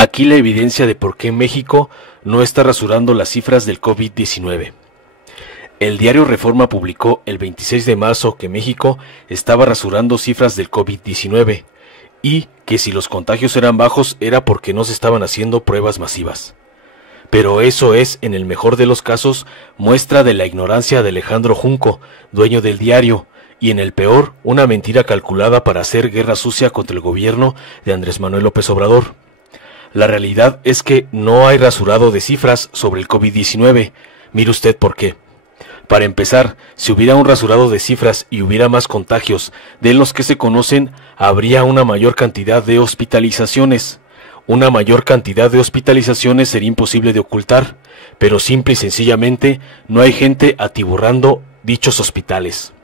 Aquí la evidencia de por qué México no está rasurando las cifras del COVID-19. El diario Reforma publicó el 26 de marzo que México estaba rasurando cifras del COVID-19 y que si los contagios eran bajos era porque no se estaban haciendo pruebas masivas. Pero eso es, en el mejor de los casos, muestra de la ignorancia de Alejandro Junco, dueño del diario, y en el peor, una mentira calculada para hacer guerra sucia contra el gobierno de Andrés Manuel López Obrador. La realidad es que no hay rasurado de cifras sobre el COVID-19. Mire usted por qué. Para empezar, si hubiera un rasurado de cifras y hubiera más contagios de los que se conocen, habría una mayor cantidad de hospitalizaciones. Una mayor cantidad de hospitalizaciones sería imposible de ocultar, pero simple y sencillamente no hay gente atiborrando dichos hospitales.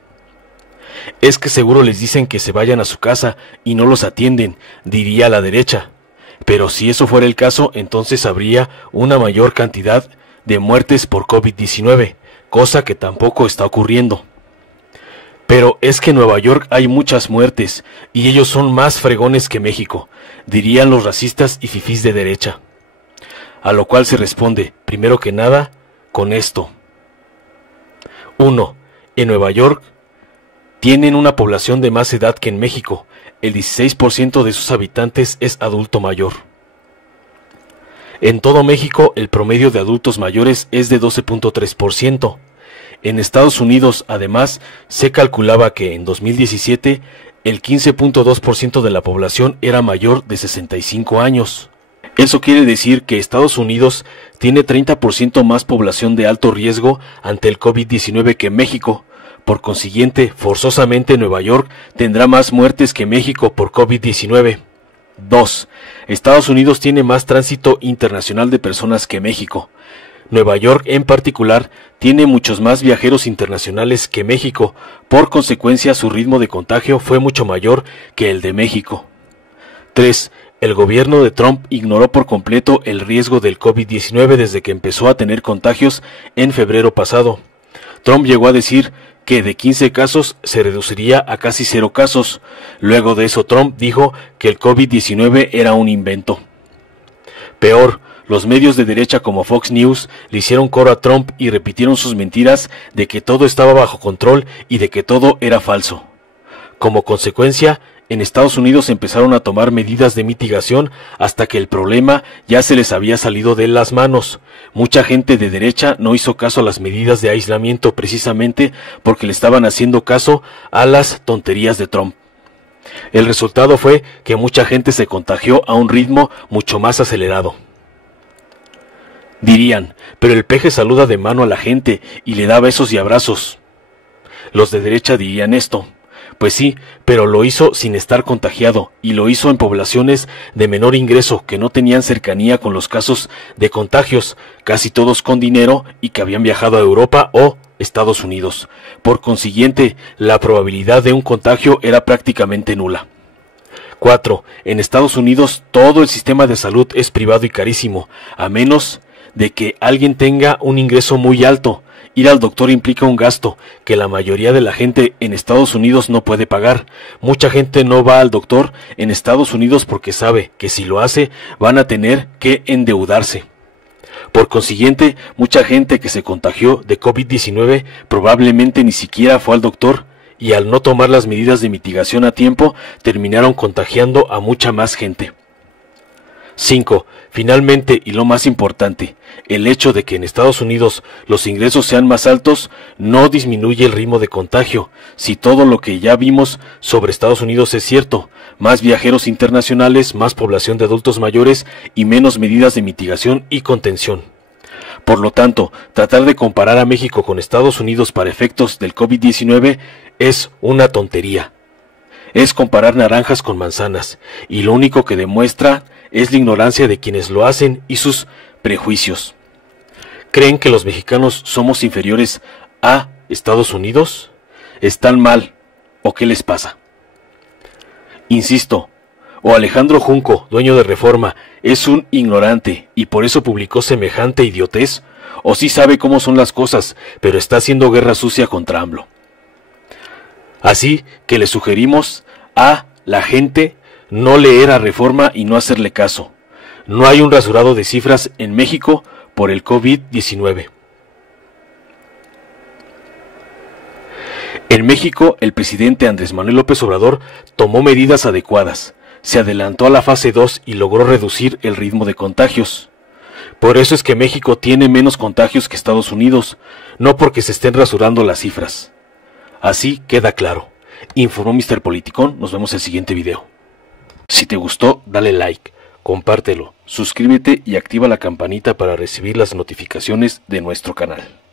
Es que seguro les dicen que se vayan a su casa y no los atienden, diría la derecha. Pero si eso fuera el caso, entonces habría una mayor cantidad de muertes por COVID-19, cosa que tampoco está ocurriendo. Pero es que en Nueva York hay muchas muertes, y ellos son más fregones que México, dirían los racistas y fifís de derecha. A lo cual se responde, primero que nada, con esto. 1. En Nueva York tienen una población de más edad que en México. El 16% de sus habitantes es adulto mayor. En todo México, el promedio de adultos mayores es de 12.3%. En Estados Unidos, además, se calculaba que en 2017 el 15.2% de la población era mayor de 65 años. Eso quiere decir que Estados Unidos tiene 30% más población de alto riesgo ante el COVID-19 que México. Por consiguiente, forzosamente Nueva York tendrá más muertes que México por COVID-19. 2. Estados Unidos tiene más tránsito internacional de personas que México. Nueva York, en particular, tiene muchos más viajeros internacionales que México. Por consecuencia, su ritmo de contagio fue mucho mayor que el de México. 3. El gobierno de Trump ignoró por completo el riesgo del COVID-19 desde que empezó a tener contagios en febrero pasado. Trump llegó a decir que de 15 casos se reduciría a casi 0 casos. Luego de eso Trump dijo que el COVID-19 era un invento. Peor, los medios de derecha como Fox News le hicieron coro a Trump y repitieron sus mentiras de que todo estaba bajo control y de que todo era falso. Como consecuencia, en Estados Unidos empezaron a tomar medidas de mitigación hasta que el problema ya se les había salido de las manos. Mucha gente de derecha no hizo caso a las medidas de aislamiento precisamente porque le estaban haciendo caso a las tonterías de Trump. El resultado fue que mucha gente se contagió a un ritmo mucho más acelerado. Dirían, pero el peje saluda de mano a la gente y le da besos y abrazos. Los de derecha dirían esto. Pues sí, pero lo hizo sin estar contagiado y lo hizo en poblaciones de menor ingreso que no tenían cercanía con los casos de contagios, casi todos con dinero y que habían viajado a Europa o Estados Unidos. Por consiguiente, la probabilidad de un contagio era prácticamente nula. 4. En Estados Unidos todo el sistema de salud es privado y carísimo, a menos de que alguien tenga un ingreso muy alto. Ir al doctor implica un gasto que la mayoría de la gente en Estados Unidos no puede pagar. Mucha gente no va al doctor en Estados Unidos porque sabe que si lo hace van a tener que endeudarse. Por consiguiente, mucha gente que se contagió de COVID-19 probablemente ni siquiera fue al doctor y al no tomar las medidas de mitigación a tiempo terminaron contagiando a mucha más gente. 5. Finalmente, y lo más importante, el hecho de que en Estados Unidos los ingresos sean más altos no disminuye el ritmo de contagio. Si todo lo que ya vimos sobre Estados Unidos es cierto, más viajeros internacionales, más población de adultos mayores y menos medidas de mitigación y contención. Por lo tanto, tratar de comparar a México con Estados Unidos para efectos del COVID-19 es una tontería. Es comparar naranjas con manzanas, y lo único que demuestra es la ignorancia de quienes lo hacen y sus prejuicios. ¿Creen que los mexicanos somos inferiores a Estados Unidos? ¿Están mal? ¿O qué les pasa? Insisto, o Alejandro Junco, dueño de Reforma, es un ignorante y por eso publicó semejante idiotez, o sí sabe cómo son las cosas, pero está haciendo guerra sucia contra AMLO. Así que le sugerimos a la gente no leer a Reforma y no hacerle caso. No hay un rasurado de cifras en México por el COVID-19. En México, el presidente Andrés Manuel López Obrador tomó medidas adecuadas, se adelantó a la fase 2 y logró reducir el ritmo de contagios. Por eso es que México tiene menos contagios que Estados Unidos, no porque se estén rasurando las cifras. Así queda claro. Informó Mr. Politicón, nos vemos en el siguiente video. Si te gustó, dale like, compártelo, suscríbete y activa la campanita para recibir las notificaciones de nuestro canal.